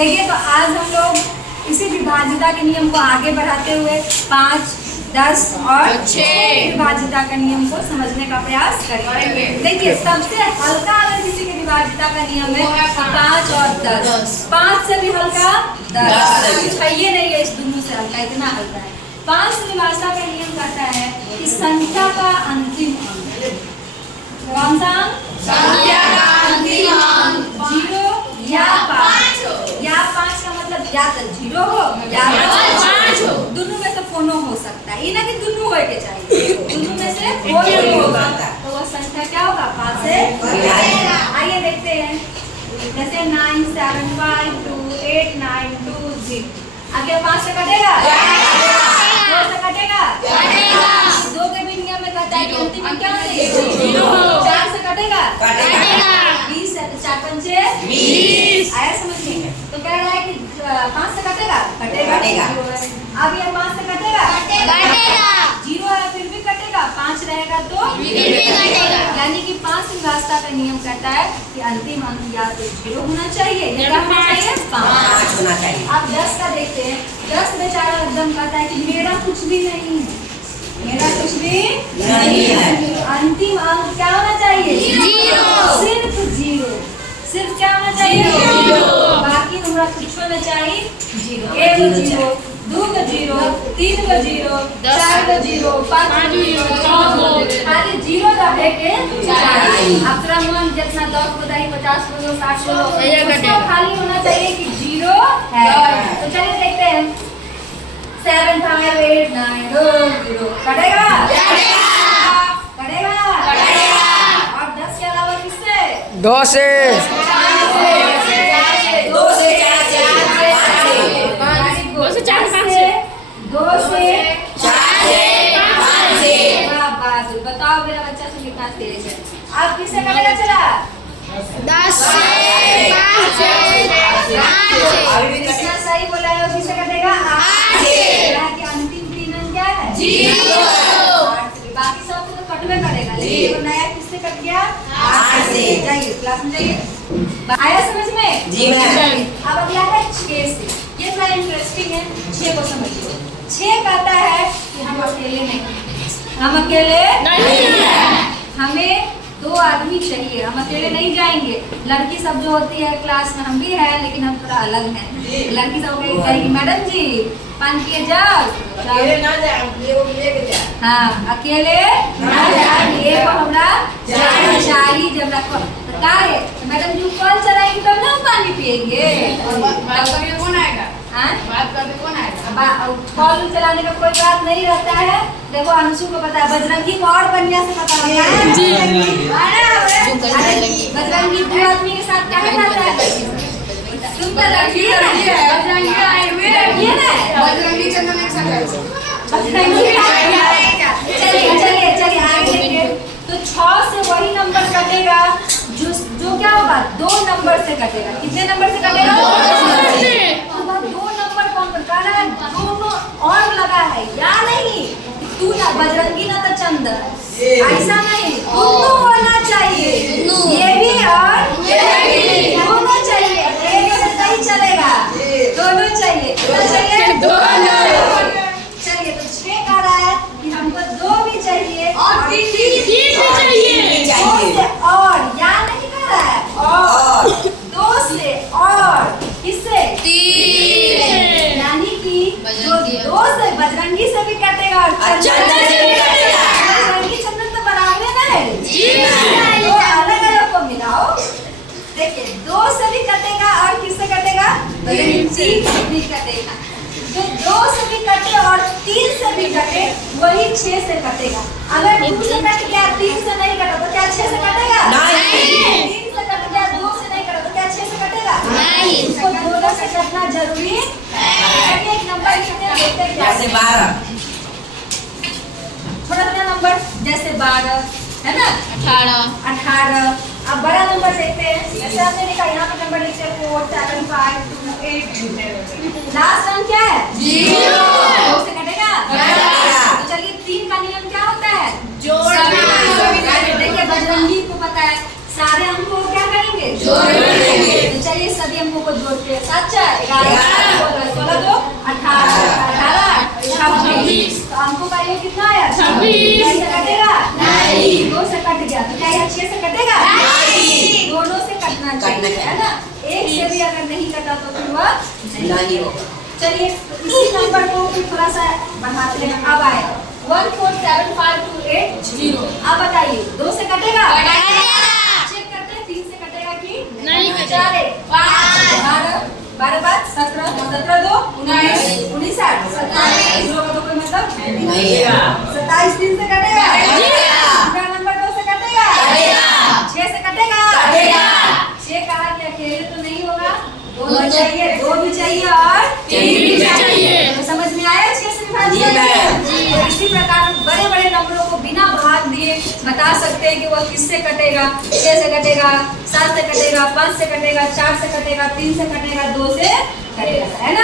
देखिए तो आज हम लोग इसी विभाज्यता के नियम को आगे बढ़ाते हुए 5, 10 और 6 विभाज्यता का नियम को समझने का प्रयास करेंगे। देखिए सबसे हल्का अगर किसी की विभाज्यता का नियम है तो 5 और 10। 5 से भी हल्का 10 चाहिए नहीं है, इस दोनों से हल्का, इतना हल्का है। 5 विभाज्यता का नियम कहता है कि संख्या का अंतिम अंक कौन सा अंक? संख्या का अंतिम अंक 0 या 5। या 5 का मतलब या तो 0 हो या 5 हो, दोनों में से कोनो हो सकता है। ये ना कि दोनों होए के चाहिए, दोनों में से कोई होगा तो वो संख्या क्या होगा? 5 से। आइए देखते हैं, जैसे 9 7 5 2 8 9 2 0। आगे 5 से कटेगा? 2 से कटेगा? 2 के भी नियम में कहता है कि अंतिम अंक क्या होगा? 4 से कटेगा? 20 से 4 पंचे 20। आया समझ में? तो कह रहा है कि 5 से कटेगा? कटेगा। अब ये 5 से कटेगा? 0 है फिर भी कटेगा, 5 रहेगा तो यानी कि 5 विभाज्यता का नियम कहता है कि अंतिम अंक या तो 0 होना चाहिए या होना चाहिए 5 होना चाहिए। अब 10 का देखते हैं। 10 बेचारा एकदम कहता है कि मेरा कुछ भी नहीं है, मेरा कुछ भी नहीं है। अंतिम अंक क्या होना चाहिए? 0। सिर्फ 0। सिर्फ क्या होना चाहिए? 0। बाकी नंबर कुछ होना चाहिए 0। 1 को 0, 2 को 0, 3 को 0, 4 को 0, 5 को 0, 6 को 0, खाली 0 रहे के चाहिए। अब तेरा मन जितना 10 को 50 को 60 को खाली होना चाहिए कि 0 है। तो चलिए देखते हैं। 7 5 8 9 0 कटेगा? कटेगा। और 10 के अलावा किससे? 2 से। 2 से बताओ मेरा बच्चा से कितना तेज है। आप किससे कटेगा? चला 10 से 5 से 8 से कितना सही बोला है? किससे कटेगा? 8 से। कि अंतिम 3 अंक क्या है? 0। बाकी सब तो कटवे करेगा, लेकिन वो नया किससे कट गया? 8 से। जाइए क्लास में जाइए। आया समझ में? जी मैम। अब अगला है 6 से। ये थोड़ा इंटरेस्टिंग है, 6 को समझिए। 6 कहता है कि हम अकेले नहीं, हम अकेले नहीं हैं। हमें 2 आदमी चाहिए, हम अकेले नहीं जाएंगे। लड़की सब जो होती है क्लास में, हम भी हैं लेकिन हम थोड़ा अलग हैं। लड़की सब कहेगी मैडम जी पान पिए जाओ, अकेले ना जाएंगे, वो लेके जाए। हाँ अकेले ना जाएंगे, वो हमरा जाना चाहिए। जब रखो तो का है मैडम जी कॉल चलाएंगे तब ना पानी पिएंगे। बात करके कौन आएगा? हाँ बात करके कौन आएगा? कॉल चलाने का कोई बात नहीं रहता है। देखो अंशु को पता है, बजरंगी को और बढ़िया से पता है जी। बजरंगी दो आदमी के साथ क्या करता है? तुम तो लड़की है ना? बजरंगी आए हुए लड़की है ना? बजरंगी चंदन एक साथ आएगा। बजरंगी आएगा। चलिए आगे देखिए। तो 6 से वही नंबर कटेगा जो क्या होगा? 2 नंबर से कटेगा। कितने नंबर से कटेगा? 2 नंबर से। 2 नंबर कौन कर रहा है? दोनों और लगा है या नहीं? तू ना बजरंगी ना तो चंदन, ऐसा नहीं, दोनों होना चाहिए। ये भी और ये भी दोनों चाहिए। एक से नहीं चलेगा, दोनों चाहिए। कितना चाहिए? दोनों। चलिए तो 6 कह रहा है कि हमको 2 भी चाहिए और 3 भी चाहिए। 2 से और या नहीं कह रहा है? और 2 से और किससे? 3। यानी कि जो 2 से बजरंगी से भी कटेगा और चंदन से भी कटेगा। बजरंगी चंदन तो बराबर ना है जी। तो अलग अलग को मिलाओ। देखिए 2 से भी कटेगा और किससे कटेगा? 3 से भी कटेगा। जो 2 से भी कटे और 3 से भी कटे वही 6 से कटेगा। अगर 2 से कट गया 3 से नहीं कटा तो क्या 6 से कटेगा? नहीं। 3 से कट गया 2 से नहीं कटा तो क्या 6 से कटेगा? नहीं। इसको दोनों से कटना जरूरी है। एक नंबर कितने देखते हैं? जैसे 12, छोटा नंबर जैसे 12 है ना? 18। अब बड़ा नंबर देखते हैं। जैसे आपने लिखा यहाँ पे नंबर लिखते हैं 4 7 5 2 8। लास्ट अंक क्या है? 0। 2 से कटेगा? तो चलिए 3 का नियम क्या होता है? जोड़ना। देखिए बजरंगी को पता है, सारे अंकों को क्या करेंगे? तो चलिए सभी अंकों को जोड़ते हैं। 7 4 11 16 2 18 18 26। तो अंकों का योग कितना आया? 26। कैसे कटेगा? 2 से कट गया तो क्या यह 6 से कटेगा? दोनों से कटना चाहिए, है ना। एक से भी अगर नहीं कटा तो फिर वह नहीं होगा। चलिए इसी नंबर को भी थोड़ा सा बढ़ाते हैं। अब आए 1475280। अब बताइए 2 से कटेगा? चेक करते हैं 3 से कटेगा कि नहीं? 4 5 12 5 17 17 2 19 19 27 का तो कोई मतलब नहीं है। 27 3 से कटेगा? दूसरा नंबर 2 से कटेगा? 6 से कटेगा? 6 कहा कि अकेले तो नहीं होगा, 2 चाहिए, 2 भी चाहिए और 3 भी चाहिए। तो समझ में आया 6 से विभाजित? तो इसी प्रकार बड़े बड़े नंबरों को बिना भाग दिए बता सकते हैं कि वह किससे कटेगा। 6 से कटेगा, 7 से कटेगा, 5 से कटेगा, 4 से कटेगा, 3 से कटेगा, 2 से कटेगा, है ना।